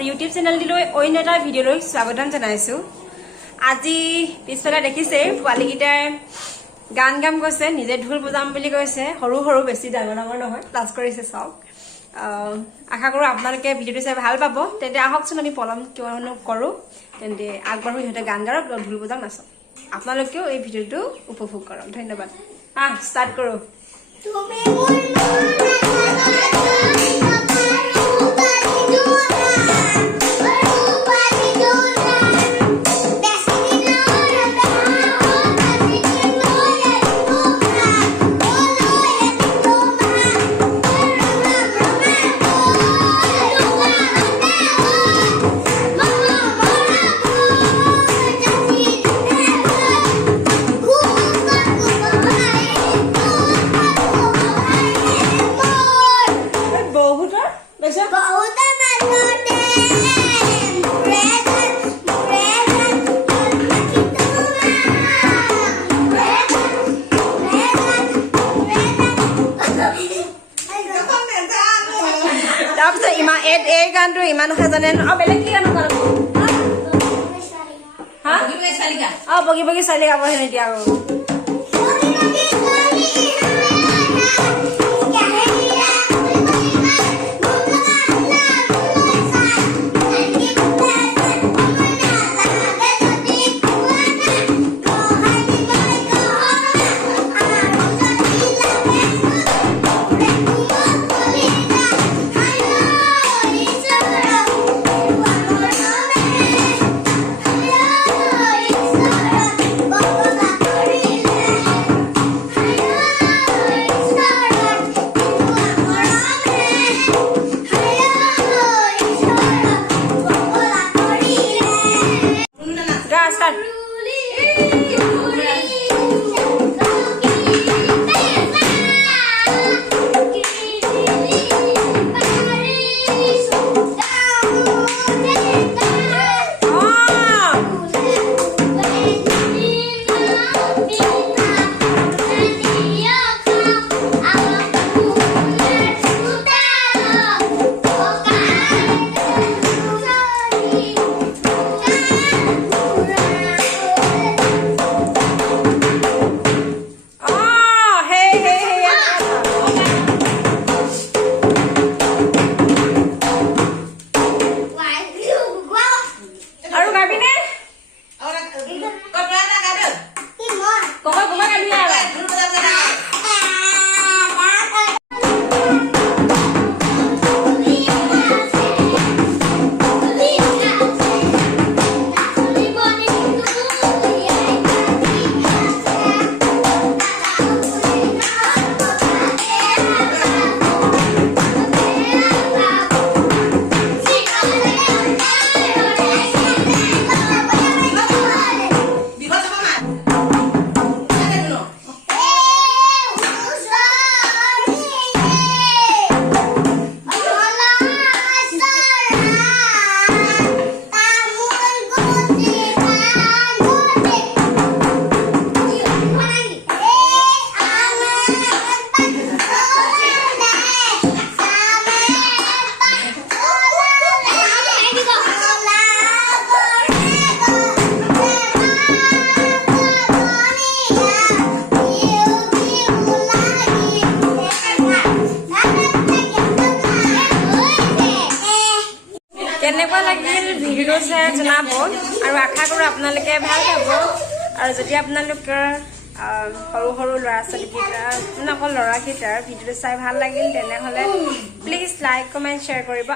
মোৰ ইউটিউব চেনেলটিলৈ অন্য এটা ভিডিঅ'লৈ স্বাগতম জনাইছো। আজি পিছফালে দেখিছে পোৱালীকেইটাই গান গাম কৈছে, নিজে ঢোল বজাম বুলি কৈছে। সৰু সৰু বেছি ডাঙৰ ডাঙৰ নহয়, ক্লাছ কৰিছে চব। আশা কৰোঁ আপোনালোকে ভিডিঅ'টো চাই ভাল পাব। তেন্তে আহকচোন আমি পলম কিয়নো কৰোঁ, তেন্তে আগবাঢ়ো। সিহঁতে গান গাওক, ঢোল বজাওক, নাচক। আপোনালোকেও এই ভিডিঅ'টো উপভোগ কৰক। ধন্যবাদ। ষ্টাৰ্ট কৰোঁ। তাৰপিছত এই গানটো ইমান নাজানে। বেলেগ কি গান জানো? বগী বগী ছোৱালী গাব হেনে এতিয়া আৰু কেনেকুৱা লাগিল ভিডিঅ'টো চাই জনাব, আৰু আশা কৰোঁ আপোনালোকে ভাল পাব। আৰু যদি আপোনালোকৰ সৰু সৰু ল'ৰা ছোৱালীকেইটা, অকল ল'ৰাকেইটাৰ ভিডিঅ'টো চাই ভাল লাগিল, তেনেহ'লে প্লিজ লাইক কমেণ্ট শ্বেয়াৰ কৰিব।